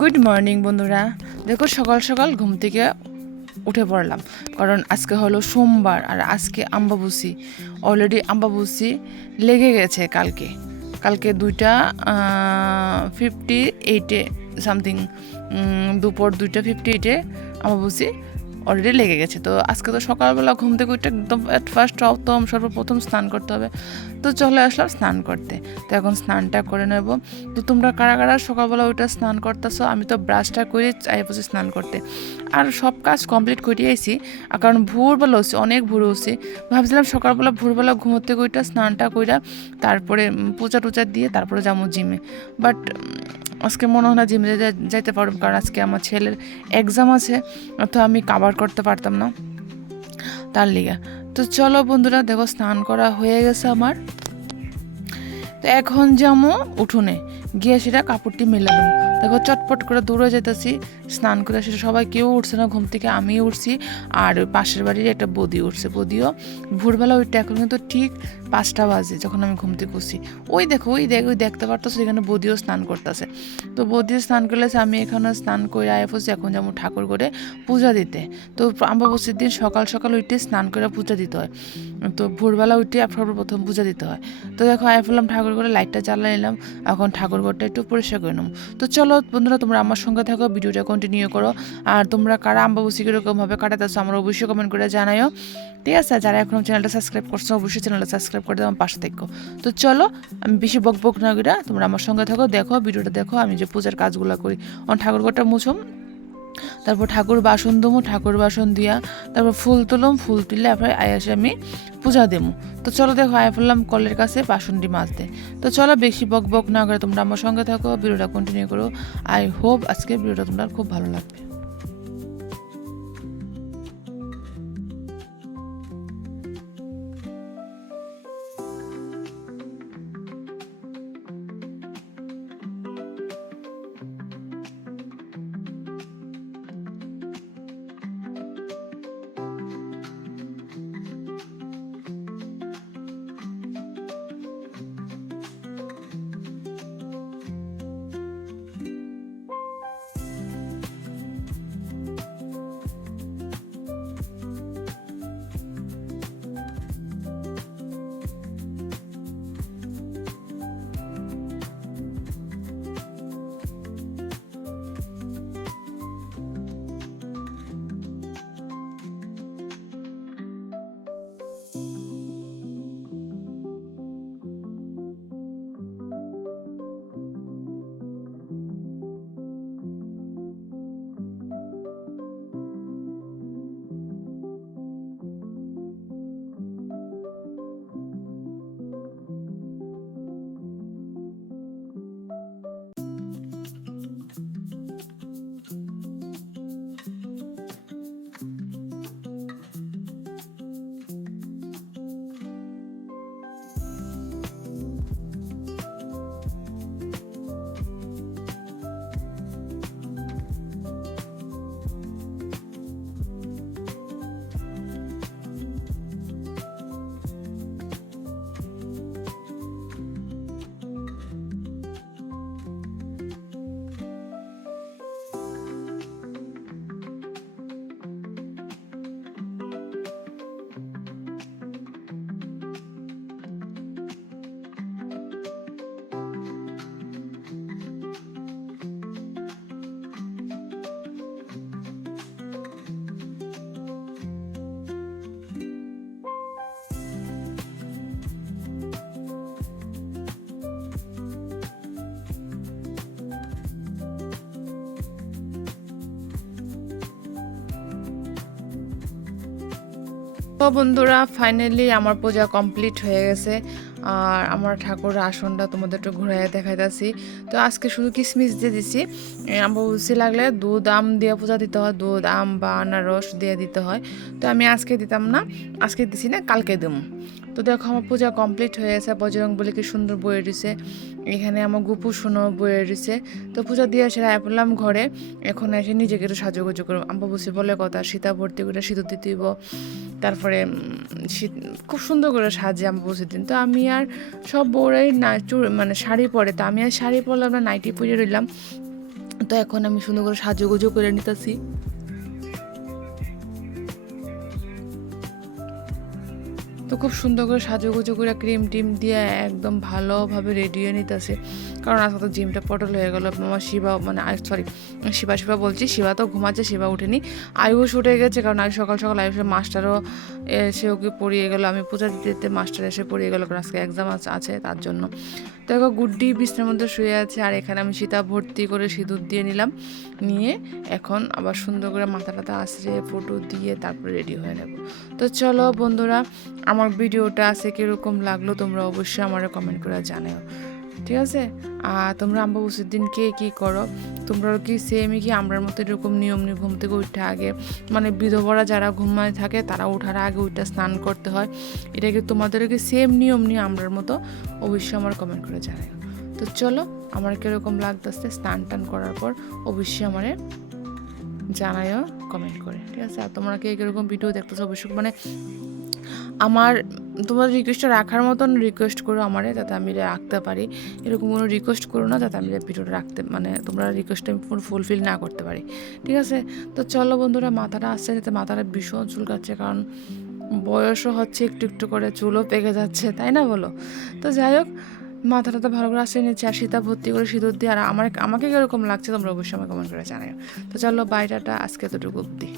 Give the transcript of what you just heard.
Good morning বন্ধুরা। দেখো সকাল সকাল ঘুম থেকে উঠে পড়লাম, কারণ আজকে হলো সোমবার আর আজকে আম্বাবুসি। অলরেডি আম্বাবুসি লেগে গেছে কালকে কালকে 2:58 সামথিং, দুপুর 2:58 আম্বাবুসি অলরেডি লেগে গেছে। তো আজকে তো সকালবেলা ঘুম থেকে উঠে একদম অ্যাট ফার্স্ট সর্বপ্রথম স্নান করতে হবে। তো চলে আসলাম স্নান করতে। তো এখন স্নানটা করে নেব। তো তোমরা কারা কারা সকালবেলা ওইটা স্নান করতেছো? আমি তো ব্রাশটা করে বসে স্নান করতে, আর সব কাজ কমপ্লিট করে এসেছি। কারণ ভোরবেলা হচ্ছে, অনেক ভোর হচ্ছে। ভাবছিলাম সকালবেলা ভোরবেলা ঘুমোতে কইটা স্নানটা কইরা তারপরে পূজা টুজা দিয়ে তারপরে যাবো জিমে। বাট আজকে মনে হয় না জিমে যাইতে পারবো, কারণ আজকে আমার ছেলের এক্সাম আছে, তো আমি কাভার করতে পারতাম না তার লিগে। তো চলো বন্ধুরা, দেখো স্নান করা হয়ে গেছে আমার। তো এখন যাবো উঠোনে গিয়ে সেটা কাপড়টি মেলে দেবো। দেখো চটপট করে দৌড়ে যেতেছি স্নান করে। সেটা সবাই কেউ উঠছে না ঘুম থেকে, আমিও উঠছি আর পাশের বাড়ির একটা বদি উঠছে। বদিও ভোরবেলা ওইটা এখন কিন্তু ঠিক 5টা বাজে যখন আমি ঘুম থেকে উঠছি। ওই দেখতে পারতেছো সেখানে বদিও স্নান করতেছে। তো বদিও স্নান করলেছে, আমি এখানে স্নান করে আয় পড়ছি। এখন যেমন ঠাকুর করে পূজা দিতে। তো অমাবস্যার দিন সকাল সকাল উঠে স্নান করে পূজা দিতে হয়। তো ভোরবেলা উঠে সর্বপ্রথম পূজা দিতে হয়। তো দেখো আয় ফেললাম ঠাকুর করে, লাইটটা জ্বালা নিলাম। এখন ঠাকুর ঘরটা একটু পরিষ্কার করে নেব। তো চলো বন্ধুরা, তোমরা আমার সঙ্গে থাকো, ভিডিওটা কন্টিনিউ করো। আর তোমরা কারা আম্বাবুসি কীরকমভাবে কাটাতেছো আমার অবশ্যই কমেন্ট করে জানাও, ঠিক আছে? যারা এখনও চ্যানেলটা সাবস্ক্রাইব করছো অবশ্যই চ্যানেলটা সাবস্ক্রাইব করে দেবো, আমার পাশে থেকো। তো চলো, আমি বেশি বক না করে তোমরা আমার সঙ্গে থাকো, দেখো ভিডিওটা দেখো আমি যে পূজার কাজগুলো করি। ঠাকুর ঘরটা মুছম, তারপর ঠাকুর বাসন দমু, ঠাকুর বাসন দিয়া তারপর ফুল তুলম, ফুল তুললে এরপরে আয়াসে আমি পূজা দেবো। তো চলো দেখো আয়া ফেললাম কলের কাছে বাসনটি মাজতে। তো চলো বেশি বক না করে তোমরা আমার সঙ্গে থাকো, ভিডিওটা কন্টিনিউ করো। আই হোপ আজকে ভিডিওটা তোমরা খুব ভালো লাগবে। তো বন্ধুরা, ফাইনালি আমার পূজা কমপ্লিট হয়ে গেছে। আর আমার ঠাকুরের আসনটা তোমাদের একটু ঘুরাইয়া দেখাইতেছি। তো আজকে শুধু কিশমিশ দিয়ে দিছি। আম্বাবুসি লাগলে দুধ আম দিয়ে পূজা দিতে হয়, দুধ আম বা আনারস দিয়ে দিতে হয়। তো আমি আজকে দিতাম না, আজকে দিছি না, কালকে দেবো। তো দেখো আমার পূজা কমপ্লিট হয়ে গেছে। বজরং বলে কি সুন্দর বয়ে দিছে, এখানে আমার গুপু শুনো বয়ে দিছে। তো পূজা দিয়ে সেরা পড়লাম ঘরে। এখন এসে নিজেকে একটু সাজুগুজু করবো। আম্বাবুসি বলে কথা, সীতা ভর্তি করে সিঁদুর দিতে দিব। তারপরে খুব সুন্দর করে সাজে আম্বাবুসির দিন। তো আমি আর সব বউরাই মানে শাড়ি পরে, তো আমি আর শাড়ি পরলাম না, নাইটি পরে রইলাম। তো এখন আমি সুন্দর করে সাজুগুজু করে নিতেছি। তো খুব সুন্দর করে সাজুগুজু করে ক্রিম টিম দিয়ে একদম ভালোভাবে রেডি হয়ে নিতেছে, কারণ আজকে তো জিমটা পটল হয়ে গেল। আমার শিবা মানে সরি শিবা বলছি, শিবা তো ঘুমাচ্ছে, শিবা উঠেনি। আয়ুষ উঠে গেছে, কারণ আয়ুষ সকাল সকাল আয়ুষের মাস্টারও এসে ওকে পড়িয়ে গেল। আমি পূজা দিতে দিতে মাস্টার এসে পড়িয়ে গেল, কারণ আজকে এক্সাম আছে তার জন্য। তো এখন গুড্ডি বিছনার মধ্যে শুয়ে আছে, আর এখানে আমি সীতা ভর্তি করে সিঁদুর দিয়ে নিলাম, নিয়ে এখন আবার সুন্দর করে মাথা টাথা আশ্রে ফটো দিয়ে তারপরে রেডি হয়ে নেব। তো চলো বন্ধুরা, আমার ভিডিওটা আছে কীরকম লাগলো তোমরা অবশ্যই আমার কমেন্ট করে জানাও, ঠিক আছে? আর তোমরা অমাবস্যার দিন কে কী করো, তোমরা কি সেমই কি আমরার মতো এরকম নিয়ম নিয়ে ঘুম থেকে উঠে আগে, মানে বিধবারা যারা ঘুমায় থাকে তারা ওঠার আগে ওইটা স্নান করতে হয়, এটা কি তোমাদেরকে সেম নিয়ম নিয়ে আমরার মতো? অবশ্যই আমার কমেন্ট করে জানাও। তো চলো, আমার কীরকম লাগতেছে স্নান টান করার পর অবশ্যই আমারে জানাইও কমেন্ট করে, ঠিক আছে? আর তোমরা কে কীরকম ভিডিও দেখতেছো অবশ্যই মানে আমার তোমার রিকোয়েস্টটা রাখার মতন রিকোয়েস্ট করো আমারে, যাতে আমি রাখতে পারি। এরকম কোনো রিকোয়েস্ট করো না যাতে আমি ভিডিওটা রাখতে, মানে তোমরা রিকোয়েস্টটা আমি ফুলফিল না করতে পারি, ঠিক আছে? তো চলো বন্ধুরা, মাথাটা আসছে যাতে মাথাটা ভীষণ চুলকাচ্ছে, কারণ বয়সও হচ্ছে, একটু একটু করে চুলও পেকে যাচ্ছে, তাই না বলো? তো যাই হোক, মাথাটা তো ভালো করে আসে নিচ্ছে, আর সীতা ভর্তি করে সিঁদুর দিয়ে। আর আমাকে কীরকম লাগছে তোমরা অবশ্যই আমার কমেন্ট করে জানাও। তো চলো, বাইরেটা আজকে এতটুকু অবধি।